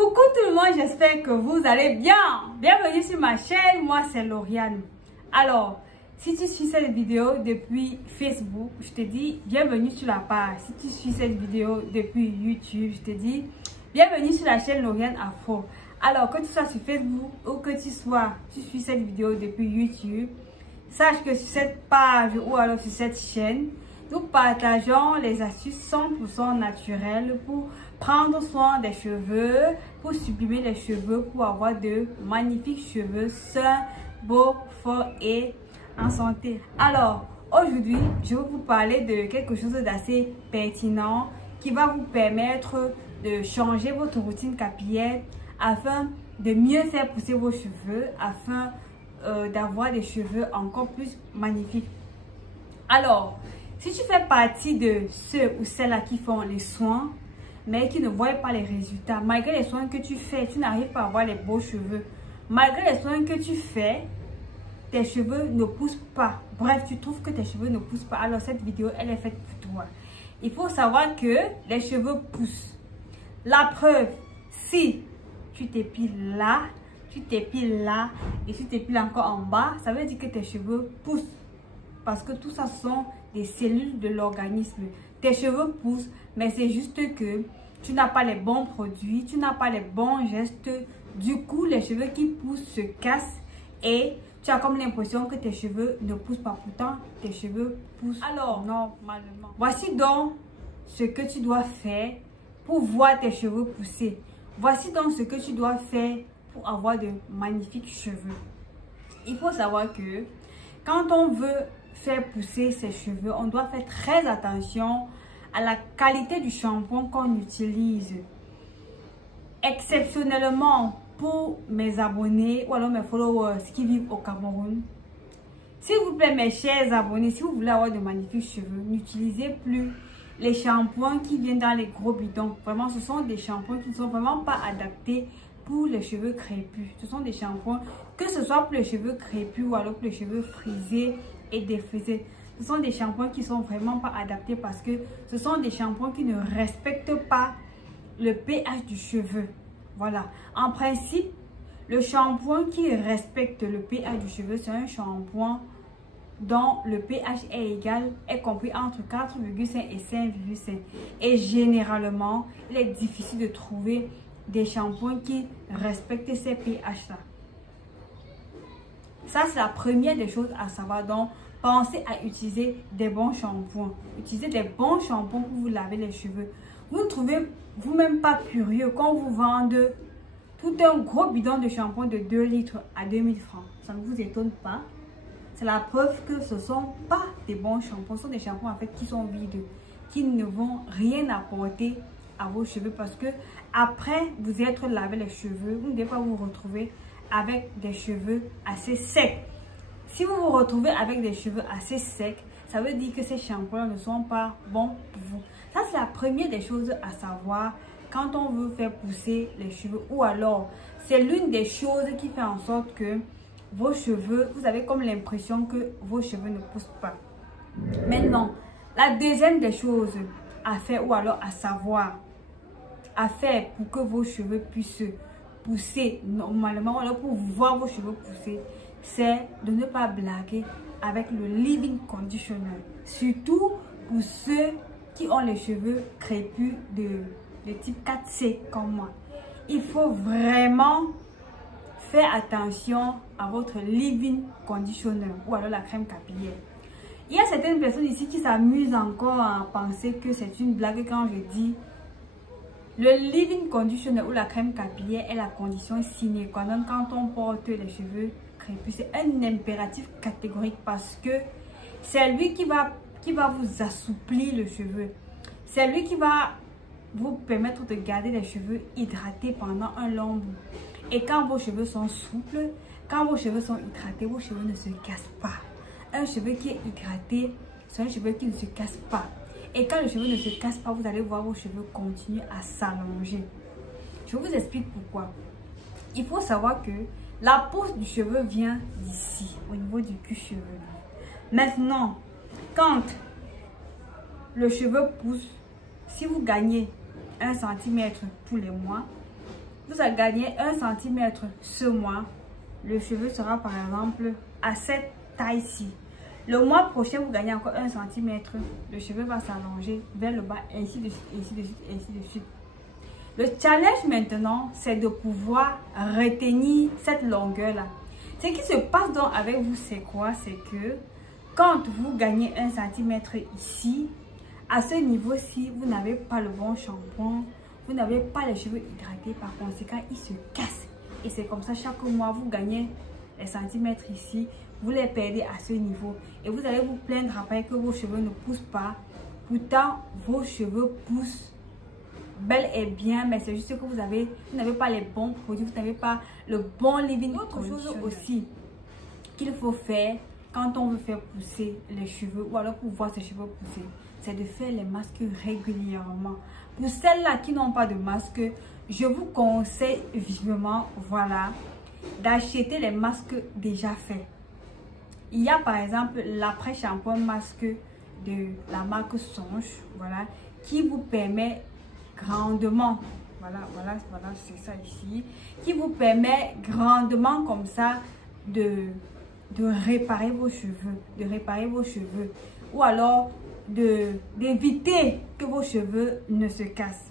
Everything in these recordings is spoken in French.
Coucou tout le monde, j'espère que vous allez bien. Bienvenue sur ma chaîne, moi c'est Lauriane. Alors, si tu suis cette vidéo depuis Facebook, je te dis bienvenue sur la page. Si tu suis cette vidéo depuis YouTube, je te dis bienvenue sur la chaîne Lauriane Afro. Alors, que tu sois sur Facebook ou que tu suis cette vidéo depuis YouTube, sache que sur cette page ou alors sur cette chaîne, nous partageons les astuces 100% naturelles pour prendre soin des cheveux, pour sublimer les cheveux, pour avoir de magnifiques cheveux sains, beaux, forts et en santé. Alors, aujourd'hui, je vais vous parler de quelque chose d'assez pertinent qui va vous permettre de changer votre routine capillaire afin de mieux faire pousser vos cheveux, afin d'avoir des cheveux encore plus magnifiques. Alors, si tu fais partie de ceux ou celles-là qui font les soins, mais qui ne voient pas les résultats, malgré les soins que tu fais, tu n'arrives pas à avoir les beaux cheveux. Malgré les soins que tu fais, tes cheveux ne poussent pas. Bref, tu trouves que tes cheveux ne poussent pas. Alors, cette vidéo, elle est faite pour toi. Il faut savoir que les cheveux poussent. La preuve, si tu t'épiles là, tu t'épiles là et tu t'épiles encore en bas, ça veut dire que tes cheveux poussent. Parce que tout ça sont des cellules de l'organisme. Tes cheveux poussent, mais c'est juste que tu n'as pas les bons produits, tu n'as pas les bons gestes. Du coup, les cheveux qui poussent se cassent et tu as comme l'impression que tes cheveux ne poussent pas. Pourtant, tes cheveux poussent normalement. Voici donc ce que tu dois faire pour voir tes cheveux pousser. Voici donc ce que tu dois faire pour avoir de magnifiques cheveux. Il faut savoir que quand on veut faire pousser ses cheveux, on doit faire très attention à la qualité du shampoing qu'on utilise. Exceptionnellement, pour mes abonnés ou alors mes followers qui vivent au Cameroun, s'il vous plaît mes chers abonnés, si vous voulez avoir de magnifiques cheveux, n'utilisez plus les shampoings qui viennent dans les gros bidons. Vraiment, ce sont des shampoings qui ne sont vraiment pas adaptés pour les cheveux crépus. Ce sont des shampoings, que ce soit pour les cheveux crépus ou alors pour les cheveux frisés et défrisés. Ce sont des shampoings qui sont vraiment pas adaptés parce que ce sont des shampoings qui ne respectent pas le pH du cheveu. Voilà. En principe, le shampoing qui respecte le pH du cheveu, c'est un shampoing dont le pH est compris entre 4,5 et 5,5. Et généralement, il est difficile de trouver des shampoings qui respectent ces pH là. Ça, c'est la première des choses à savoir. Donc, pensez à utiliser des bons shampoings. Utilisez des bons shampoings pour vous laver les cheveux. Vous ne trouvez vous-même pas curieux quand vous vendez tout un gros bidon de shampoing de 2 litres à 2000 francs. Ça ne vous étonne pas. C'est la preuve que ce ne sont pas des bons shampoings. Ce sont des shampoings en fait qui sont vides, qui ne vont rien apporter à vos cheveux parce que après vous être lavé les cheveux, vous ne devez pas vous retrouver avec des cheveux assez secs. Si vous vous retrouvez avec des cheveux assez secs, ça veut dire que ces shampoings ne sont pas bons pour vous. Ça, c'est la première des choses à savoir quand on veut faire pousser les cheveux. Ou alors, c'est l'une des choses qui fait en sorte que vos cheveux, vous avez comme l'impression que vos cheveux ne poussent pas. Maintenant, la deuxième des choses à faire ou alors à savoir, à faire pour que vos cheveux puissent pousser normalement, ou alors pour voir vos cheveux pousser, c'est de ne pas blaguer avec le leave-in conditioner. Surtout pour ceux qui ont les cheveux crépus de type 4C comme moi. Il faut vraiment faire attention à votre leave-in conditioner ou alors la crème capillaire. Il y a certaines personnes ici qui s'amusent encore à penser que c'est une blague quand je dis le leave-in conditioner ou la crème capillaire est la condition sine qua non quand on porte les cheveux crépus. C'est un impératif catégorique parce que c'est lui qui va vous assouplir le cheveu. C'est lui qui va vous permettre de garder les cheveux hydratés pendant un long bout. Et quand vos cheveux sont souples, quand vos cheveux sont hydratés, vos cheveux ne se cassent pas. Un cheveu qui est hydraté, c'est un cheveu qui ne se casse pas. Et quand le cheveu ne se casse pas, vous allez voir vos cheveux continuer à s'allonger. Je vous explique pourquoi. Il faut savoir que la pousse du cheveu vient d'ici, au niveau du cuir chevelu. Maintenant, quand le cheveu pousse, si vous gagnez 1 cm tous les mois, vous avez gagné 1 cm ce mois, le cheveu sera par exemple à cette taille-ci. Le mois prochain, vous gagnez encore 1 cm, le cheveu va s'allonger vers le bas, ainsi de suite, ainsi de suite, ainsi de suite. Le challenge maintenant, c'est de pouvoir retenir cette longueur-là. Ce qui se passe donc avec vous, c'est quoi? C'est que quand vous gagnez 1 cm ici, à ce niveau-ci, vous n'avez pas le bon shampoing, vous n'avez pas les cheveux hydratés, par conséquent, ils se cassent. Et c'est comme ça, chaque mois, vous gagnez les centimètres ici, vous les perdez à ce niveau. Et vous allez vous plaindre après que vos cheveux ne poussent pas. Pourtant, vos cheveux poussent bel et bien, mais c'est juste que vous n'avez pas les bons produits, vous n'avez pas le bon leave-in. Autre chose aussi qu'il faut faire quand on veut faire pousser les cheveux ou alors pour voir ses cheveux pousser, c'est de faire les masques régulièrement. Pour celles-là qui n'ont pas de masque, je vous conseille vivement, voilà, d'acheter les masques déjà faits. Il y a par exemple l'après-shampoing masque de la marque Songe, voilà, qui vous permet grandement, voilà, c'est ça ici, qui vous permet grandement comme ça de réparer vos cheveux, ou alors d'éviter que vos cheveux ne se cassent.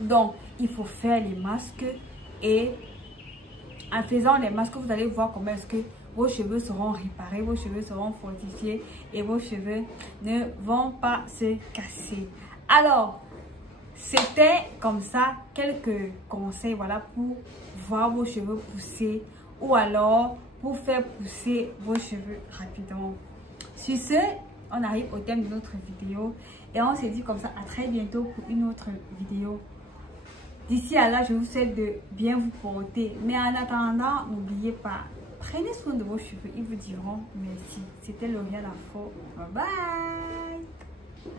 Donc, il faut faire les masques et en faisant les masques, vous allez voir comment est-ce que vos cheveux seront réparés, vos cheveux seront fortifiés et vos cheveux ne vont pas se casser. Alors, c'était comme ça quelques conseils, voilà, pour voir vos cheveux pousser ou alors pour faire pousser vos cheveux rapidement. Sur ce, on arrive au thème de notre vidéo et on se dit comme ça à très bientôt pour une autre vidéo. D'ici à là, je vous souhaite de bien vous porter. Mais en attendant, n'oubliez pas, prenez soin de vos cheveux. Ils vous diront merci. C'était L'Oréal Afro. Bye bye.